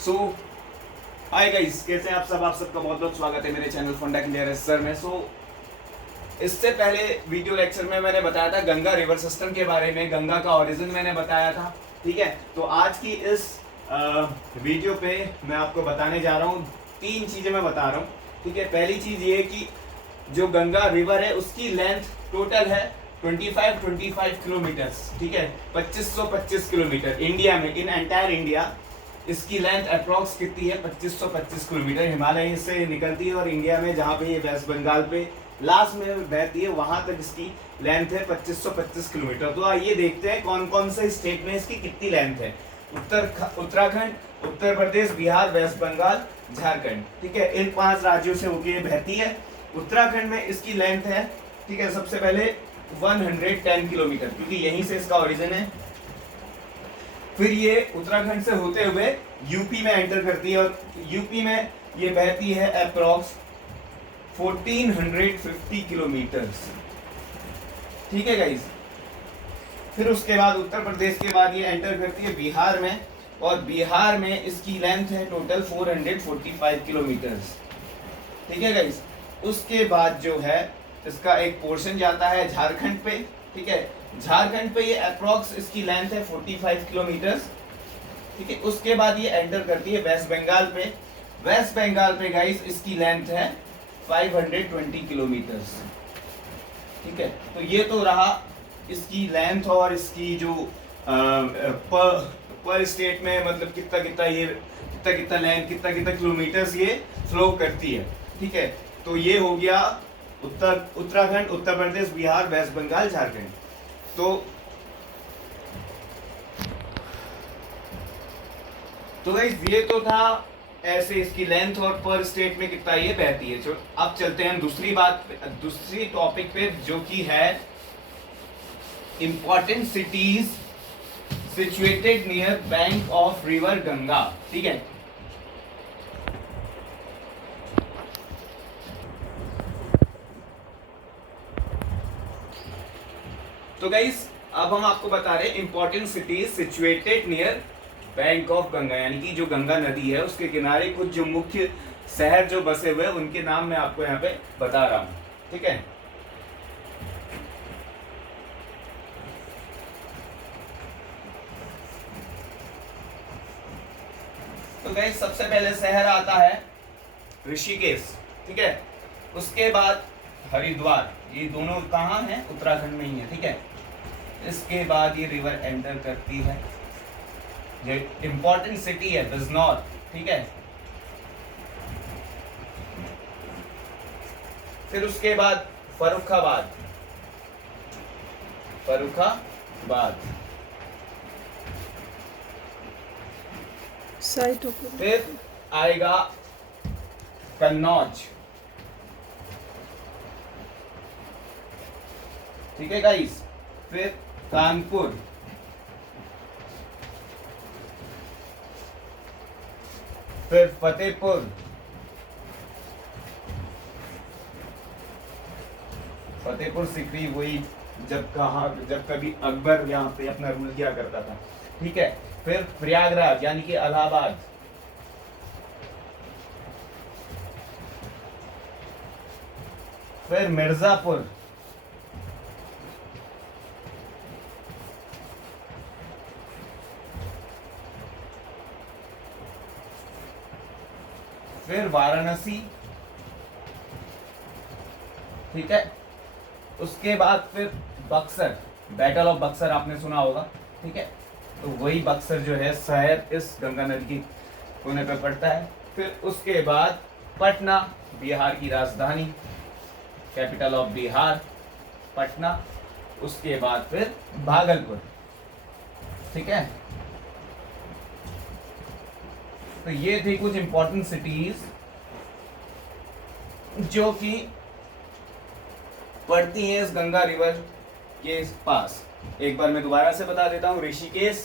सो hi guys, कैसे हैं आप सब। आप सबका बहुत बहुत स्वागत है मेरे चैनल फंडा क्लियर सर में। इससे पहले वीडियो लेक्चर में मैंने बताया था गंगा रिवर सिस्टम के बारे में, गंगा का ओरिजिन मैंने बताया था। ठीक है, तो आज की इस वीडियो पे मैं आपको बताने जा रहा हूँ, तीन चीज़ें मैं बता रहा हूँ। ठीक है, पहली चीज़ ये कि जो गंगा रिवर है उसकी लेंथ टोटल है 25 किलोमीटर्स। ठीक है, 2525 किलोमीटर इंडिया में, इन एंटायर इंडिया इसकी लेंथ अप्रॉक्स कितनी है, 2525 किलोमीटर हिमालय से निकलती है और इंडिया में जहाँ पे ये वेस्ट बंगाल पे लास्ट में बहती है वहां तक इसकी लेंथ है 2525 किलोमीटर। तो आइए देखते हैं कौन कौन से स्टेट में इसकी कितनी लेंथ है। उत्तराखंड, उत्तर प्रदेश, बिहार, वेस्ट बंगाल, झारखंड। ठीक है, इन 5 राज्यों से होके ये बहती है। उत्तराखंड में इसकी लेंथ है, ठीक है, सबसे पहले 110 किलोमीटर, क्योंकि यहीं से इसका ओरिजिन है। फिर ये उत्तराखंड से होते हुए यूपी में एंटर करती है और यूपी में ये बहती है अप्रॉक्स 1450 किलोमीटर्स। ठीक है गाइस, फिर उसके बाद उत्तर प्रदेश के बाद ये एंटर करती है बिहार में और बिहार में इसकी लेंथ है टोटल 445 किलोमीटर्स। ठीक है गाइस, उसके बाद जो है इसका एक पोर्शन जाता है झारखंड पे। ठीक है, झारखंड पे ये अप्रॉक्स इसकी लेंथ है 45 किलोमीटर्स। ठीक है, उसके बाद ये एंटर करती है वेस्ट बंगाल पे। वेस्ट बंगाल पे गाइस इसकी लेंथ है 520 किलोमीटर्स। ठीक है, तो ये तो रहा इसकी लेंथ और इसकी जो पर स्टेट में मतलब कितना लेंथ, कितना किलोमीटर्स ये फ्लो करती है। ठीक है, तो ये हो गया उत्तराखंड, उत्तर प्रदेश, बिहार, वेस्ट बंगाल, झारखंड। तो गाइस ये तो था ऐसे इसकी लेंथ और पर स्टेट में कितना ये बहती है। अब चलते हैं दूसरी टॉपिक पे, जो कि है important cities situated near bank of river Ganga. ठीक है, तो गाइस अब हम आपको बता रहे हैं important cities situated near bank of Ganga, यानी कि जो गंगा नदी है उसके किनारे कुछ जो मुख्य शहर जो बसे हुए हैं उनके नाम मैं आपको यहाँ पे बता रहा हूँ। ठीक है, तो गाइस सबसे पहले शहर आता है ऋषिकेश। ठीक है, उसके बाद हरिद्वार, ये दोनों कहाँ हैं, उत्तराखंड में ही है। ठीक है, इसके बाद ये रिवर एंटर करती है, ये इंपॉर्टेंट सिटी है बिजनौर। ठीक है, फिर उसके बाद फर्रुखाबाद, फिर आएगा कन्नौज। ठीक है गाइस, फिर कानपुर, फिर फतेहपुर, सिकरी, वही जब कभी अकबर यहाँ पे अपना रूल किया करता था। ठीक है, फिर प्रयागराज यानी कि इलाहाबाद, फिर मिर्जापुर, फिर वाराणसी। ठीक है, उसके बाद फिर बक्सर, बैटल ऑफ बक्सर आपने सुना होगा। ठीक है, तो वही बक्सर जो है शहर इस गंगा नदी की कोने पे पड़ता है। फिर उसके बाद पटना, बिहार की राजधानी, कैपिटल ऑफ बिहार पटना। उसके बाद फिर भागलपुर। ठीक है, तो ये थी कुछ इंपॉर्टेंट सिटीज जो कि पड़ती हैं इस गंगा रिवर के पास। एक बार मैं दोबारा से बता देता हूँ, ऋषिकेश,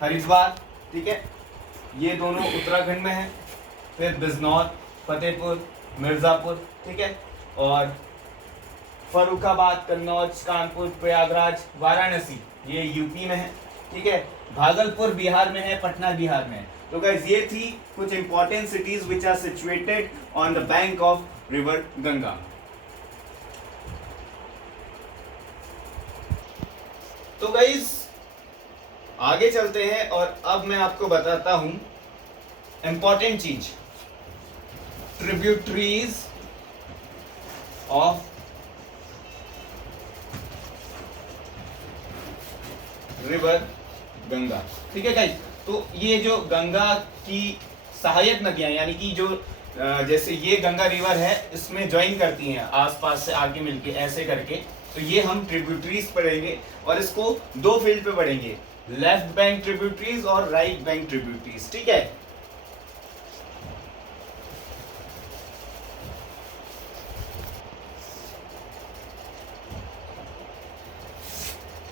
हरिद्वार, ठीक है, ये दोनों उत्तराखंड में है। फिर बिजनौर, फतेहपुर, मिर्ज़ापुर, ठीक है, और फर्रुखाबाद, कन्नौज, कानपुर, प्रयागराज, वाराणसी, ये यूपी में है। ठीक है, भागलपुर बिहार में है, पटना बिहार में है। तो गाइस ये थी कुछ important cities which are situated on the bank of river Ganga. तो गाइस आगे चलते हैं और अब मैं आपको बताता हूं इंपॉर्टेंट चीज, ट्रिब्यूटरीज ऑफ रिवर गंगा। ठीक है गाइस, तो ये जो गंगा की सहायक नदियां यानी कि जो जैसे ये गंगा रिवर है, इसमें ज्वाइन करती हैं आसपास से आगे मिलके ऐसे करके, तो ये हम ट्रिब्यूटरीज पढ़ेंगे और इसको दो फील्ड पे पढ़ेंगे, लेफ्ट बैंक ट्रिब्यूटरीज और राइट बैंक ट्रिब्यूटरीज। ठीक है,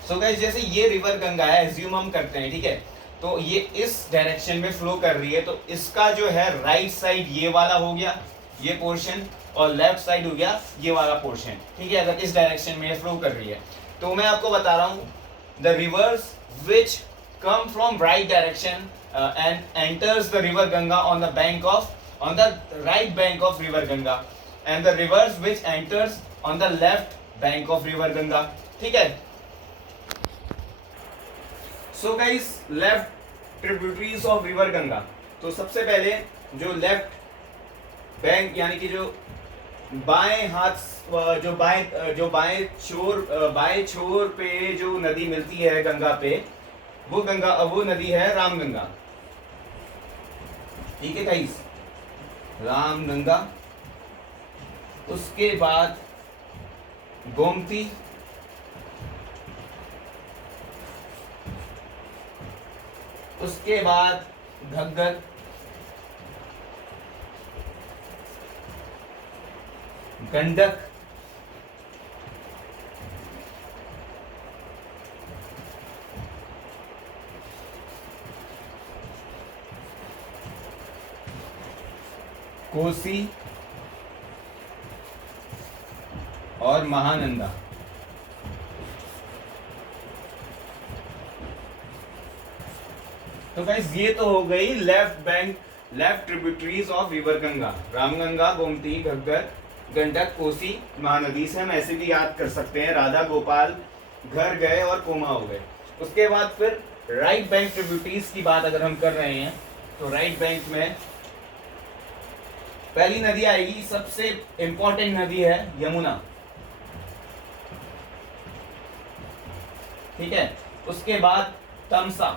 सो गाइस जैसे ये रिवर गंगा है, एज्यूम हम करते हैं, ठीक है, तो ये इस डायरेक्शन में फ्लो कर रही है, तो इसका जो है राइट साइड ये वाला हो गया, ये पोर्शन, और लेफ्ट साइड हो गया ये वाला पोर्शन। ठीक है, अगर इस डायरेक्शन में फ्लो कर रही है, तो मैं आपको बता रहा हूँ the reverse which come from right direction and enters the river Ganga on the bank of on the right bank of river Ganga and the reverse which enters on the left bank of river Ganga. ठीक है, so guys left tributaries of river Ganga, तो सबसे पहले जो left bank यानी कि जो बाएं हाथ जो बाएं छोर पे जो नदी मिलती है गंगा पे, वो नदी है रामगंगा। ठीक है गाइस, रामगंगा, उसके बाद गोमती, उसके बाद घग्गर, गंडक, कोसी और महानंदा। तो गाइस ये तो हो गई left tributaries of river Ganga, Ramganga, Gomti, Ghaggar, Gandak, Kosi, Mahanadi से हम ऐसे भी याद कर सकते हैं, राधा, गोपाल, घर गए और कोमा हो गए। उसके बाद फिर राइट बैंक ट्रिब्यूटरीज की बात अगर हम कर रहे हैं, तो राइट बैंक में पहली नदी आएगी, सबसे इंपॉर्टेंट नदी है यमुना। ठीक है, उसके बाद तमसा,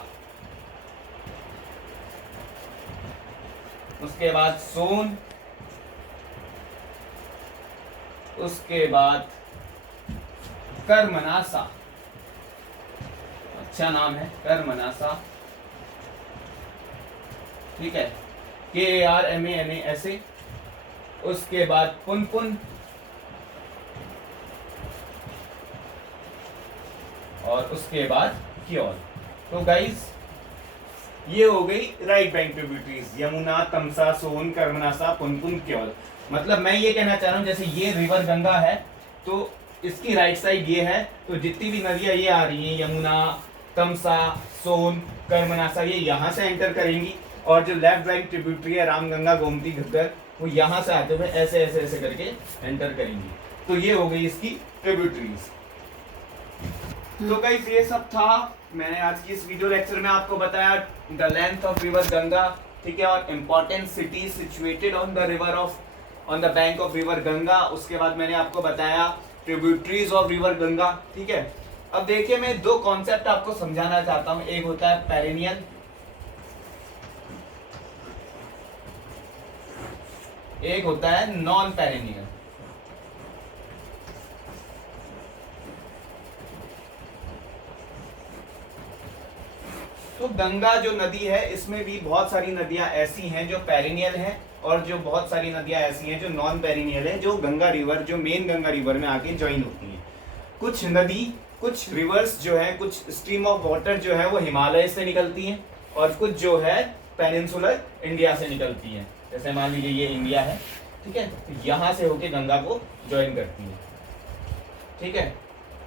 उसके बाद सोन, उसके बाद कर्मनासा, अच्छा नाम है कर्मनासा। ठीक है, KARMANA ऐसे। उसके बाद पुनपुन, और उसके बाद क्योल। तो गाइस ये हो गई राइट बैंक ट्रिब्यूटरीज, यमुना, तमसा, सोन, कर्मनासा, पुनपुन, क्योल। मतलब मैं ये कहना चाह रहा हूँ जैसे ये रिवर गंगा है, तो इसकी राइट साइड ये है, तो जितनी भी नदियां ये आ रही हैं, यमुना, तमसा, सोन, कर्मनासा, ये यहाँ से एंटर करेंगी, और जो लेफ्ट बैंक ट्रिब्यूटरी है रामगंगा, गोमती, घग्गर, वो यहाँ से आते हुए ऐसे ऐसे ऐसे करके एंटर करेंगी। तो ये हो गई इसकी ट्रिब्यूटरीज। तो गाइस ये सब था, मैंने आज की इस वीडियो लेक्चर में आपको बताया the length of river Ganga, ठीक है, और important city situated on the bank of river Ganga. उसके बाद मैंने आपको बताया ट्रिब्यूटरीज ऑफ रिवर गंगा। ठीक है, अब देखिए मैं दो कॉन्सेप्ट आपको समझाना चाहता हूं, एक होता है पेरिनियल, एक होता है नॉन पेरिनियल। तो गंगा जो नदी है, इसमें भी बहुत सारी नदियां ऐसी हैं जो पेरिनियल हैं, और जो बहुत सारी नदियां ऐसी हैं जो नॉन पेरिनियल है, जो गंगा रिवर, जो मेन गंगा रिवर में आके ज्वाइन होती हैं। कुछ रिवर्स जो है, कुछ स्ट्रीम ऑफ वाटर जो है वो हिमालय से निकलती हैं, और कुछ जो है पेनिनसुलर इंडिया से निकलती हैं। जैसे मान लीजिए ये इंडिया है, ठीक है, तो यहाँ से होके गंगा को ज्वाइन करती है। ठीक है,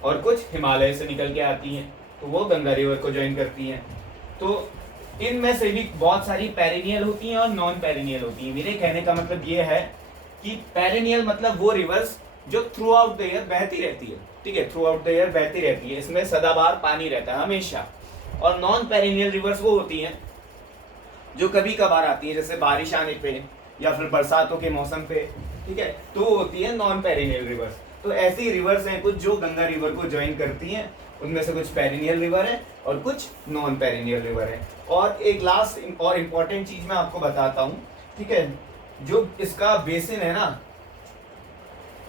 और कुछ हिमालय से निकल के आती हैं। तो वो गंगा रिवर को ज्वाइन करती हैं। तो इनमें से भी बहुत सारी पेरिनियल होती हैं और नॉन पेरिनियल होती हैं। मेरे कहने का मतलब ये है कि पेरिनियल मतलब वो रिवर्स जो थ्रू आउट द ईयर बहती रहती है, ठीक है, थ्रू आउट द ईयर बहती रहती है, इसमें सदाबहार पानी रहता है हमेशा। और नॉन पेरिनियल रिवर्स वो होती हैं जो कभी कभार आती है, जैसे बारिश आने पे या फिर बरसातों के मौसम पे, ठीक है, तो वो होती है नॉन पेरिनियल रिवर्स। तो ऐसी रिवर्स हैं कुछ जो गंगा रिवर को ज्वाइन करती हैं, उनमें से कुछ पेरिनियल रिवर है और कुछ नॉन पेरिनियल रिवर है। और एक लास्ट और इम्पॉर्टेंट चीज मैं आपको बताता हूँ, ठीक है, जो इसका बेसिन है ना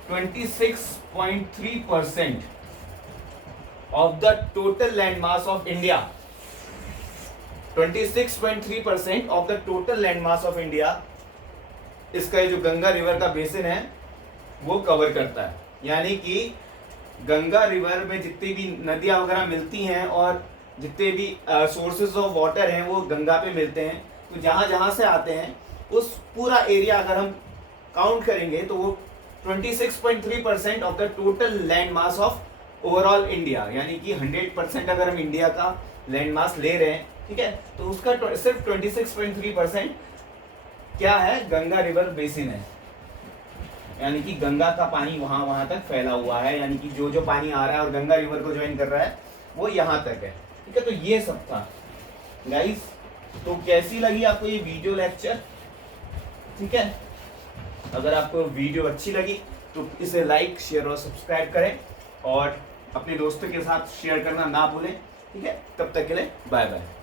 26.3% of the total land mass of India, 26.3% of the total land mass of India इसका जो गंगा रिवर का बेसिन है वो कवर करता है। यानी कि गंगा रिवर में जितनी भी नदियां वगैरह मिलती हैं और जितने भी सोर्सेज ऑफ वाटर हैं वो गंगा पे मिलते हैं, तो जहां जहां से आते हैं उस पूरा एरिया अगर हम काउंट करेंगे तो वो 26.3% of the total land mass of overall India, यानी कि 100% अगर हम इंडिया का लैंड मास ले रहे हैं, ठीक है, तो उसका सिर्फ 26.3% क्या है, गंगा रिवर बेसिन है। यानी कि गंगा का पानी वहां तक फैला हुआ है, यानी कि जो जो पानी आ रहा है और गंगा रिवर को ज्वाइन कर रहा है वो यहाँ तक है, ठीक है। तो ये सब था गाइस। तो कैसी लगी आपको ये वीडियो लेक्चर, ठीक है। अगर आपको वीडियो अच्छी लगी तो इसे लाइक, शेयर और सब्सक्राइब करें और अपने दोस्तों के साथ शेयर करना ना भूलें, ठीक है। तब तक के लिए बाय बाय।